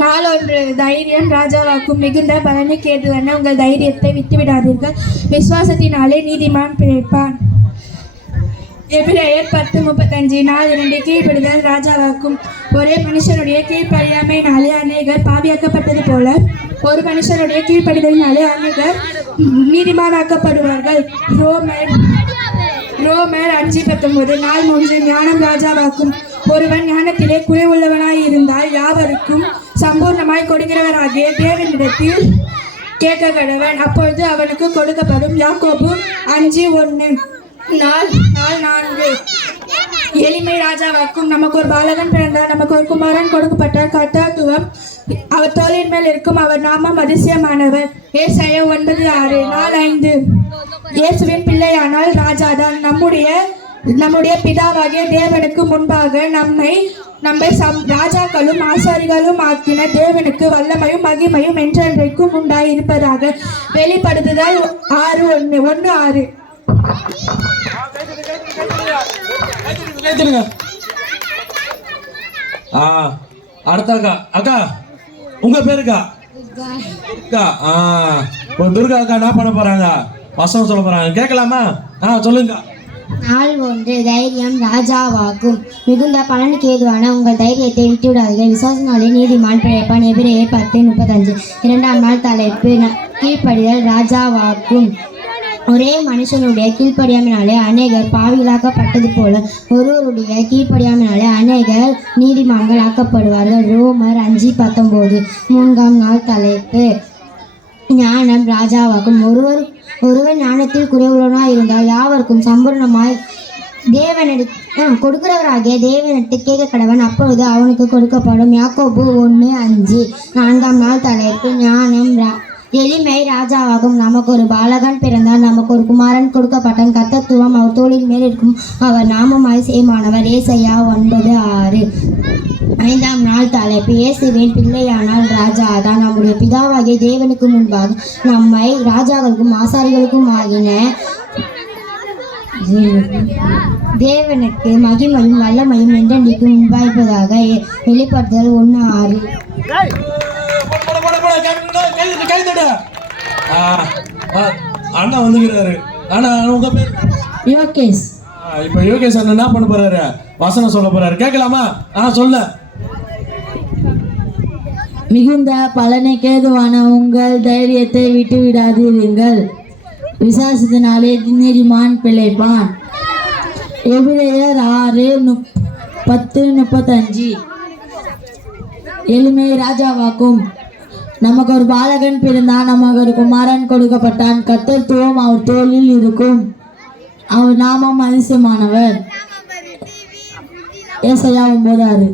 நாளொன்று தைரியம் ராஜாவாக்கும் மிகுந்த பலனை கேதுவன உங்கள் தைரியத்தை விட்டுவிடாதீர்கள். விசுவாசத்தினாலே நீதிமான் பிழைப்பான். எபிரேயர் 10:35. நாள் 2 கீழ்ப்படுதல் ராஜாவாக்கும். ஒரே மனுஷனுடைய கீழ்ப்படியாமையினாலே அநேகர் பாவியாக்கப்பட்டது போல ஒரு மனுஷனுடைய கீழ்ப்படிதலினாலே அநேகர் நீதிமானாக்கப்படுவார்கள். ரோமர் 5:19. நாள் 3 ஞானம் ராஜாவாக்கும். ஒருவன் ஞானத்திலே குறை உள்ளவனாய் இருந்தால் யாவருக்கும் சம்பூர்ணமாய் கொடுக்கிறவராகிய தேவனிடத்தில் கேட்க கடவன், அப்பொழுது அவனுக்கு கொடுக்கப்படும். யாக்கோபு 5:1. நாள் 4 எளிமை ராஜாவாக்கும். நமக்கு ஒரு பாலகன் பிறந்தார், நமக்கு ஒரு குமாரன் கொடுக்கப்பட்டார். கர்த்தத்துவம் அவர் தோளின் மேல் இருக்கும், அவர் நாமம் அதிசயமானவர். ஏசாயா 9:6. நாள் 5 இயேசுவின் பிள்ளையானால் ராஜாதான். நம்முடைய பிதாவாகிய தேவனுக்கு முன்பாக நம்மை ராஜாக்களும் ஆசாரிகளும் ஆக்கின தேவனுக்கு வல்லமையும் மகிமையும் என்றென்றைக்கும் உண்டாயிருப்பதாக. வெளிப்படுத்துதல் 6:1-6. அடுத்தாக்கா அக்கா உங்க பேருக்கா துர்கா அக்கா என்ன பண்ண போறாங்க? வசனம் சொல்ல போறாங்க, கேட்கலாமா? சொல்லுங்க. நாள் 1 தைரியம் ராஜாவாக்கும். மிகுந்த பலனுக்கு ஏதுவான உங்கள் தைரியத்தை விட்டுவிடாதீர்கள். விசுவாசத்தினாலே நீதிமான் பிழைப்பான். எபிரேயர் 10:35. 2ஆம் நாள் தலைப்பு கீழ்ப்படிதல் ராஜாவாக்கும். ஒரே மனுஷனுடைய கீழ்ப்படியாமையினாலே அநேகர் பாவிகளாக்கப்பட்டது போல ஒருவருடைய கீழ்ப்படியாமையினாலே அநேகர் நீதிமான்கள் ஆக்கப்படுவார்கள். ரோமர் 5:19. 3ஆம் நாள் தலைப்பு ஞானம் ராஜாவாக்கும். ஒருவர் ஞானத்தில் குறைவுள்ளவனாய் இருந்தால் யாவருக்கும் சம்பூர்ணமாய் கொடுக்கிறவராகிய தேவனிடத்தில் கேட்க கடவன், அப்பொழுது அவனுக்கு கொடுக்கப்படும். யாக்கோபு 1:5. 4ஆம் நாள் தலைப்பு ஞானம் எளிமை ராஜாவாகும். நமக்கு ஒரு பாலகன் பிறந்தார், நமக்கு ஒரு குமாரன் கொடுக்கப்பட்டான். கர்த்தத்துவம் அவர் தோளின் மேல் இருக்கும், அவர் நாமம் அதிசயமானவர். ஏசாயா 9:6. 5ஆம் நாள் தலைப்பு இயேசுவின் பிள்ளையானால் ராஜாதான். நம்முடைய பிதாவாகிய தேவனுக்கு முன்பாக நம்மை ராஜாக்களுக்கும் ஆசாரிகளுக்கும் ஆகின தேவனுக்கு மகிமையும் வல்லமையும் என்றென்றைக்கு முன்பாய்ப்பதாக. வெளிப்படுத்தல் 1:6. அண்ணா வந்துக்கிறாரு. அண்ணா உங்க பேர்? யோகேஷ். இப்ப யோகேஷ் அண்ணா என்ன பண்ண போறாரு? வசனம் சொல்ல போறாரு, கேட்கலாமா? சொல்ல. மிகுந்த பலனை கேதுவான உங்கள் தைரியத்தை விட்டு விடாதீர்கள். விசுவாசத்தினாலே நீதிமான் பிழைப்பான். எபிரேயர் 6:10-35. எளிமை ராஜாவாக்கும். நமக்கு ஒரு பாலகன் பிறந்தான், நமக்கு ஒரு குமாரன் கொடுக்கப்பட்டான். கர்த்தத்துவம் அவர் தோளில் இருக்கும், அவர் நாமம் அதிசயமானவர். ஏசாயா 9:6.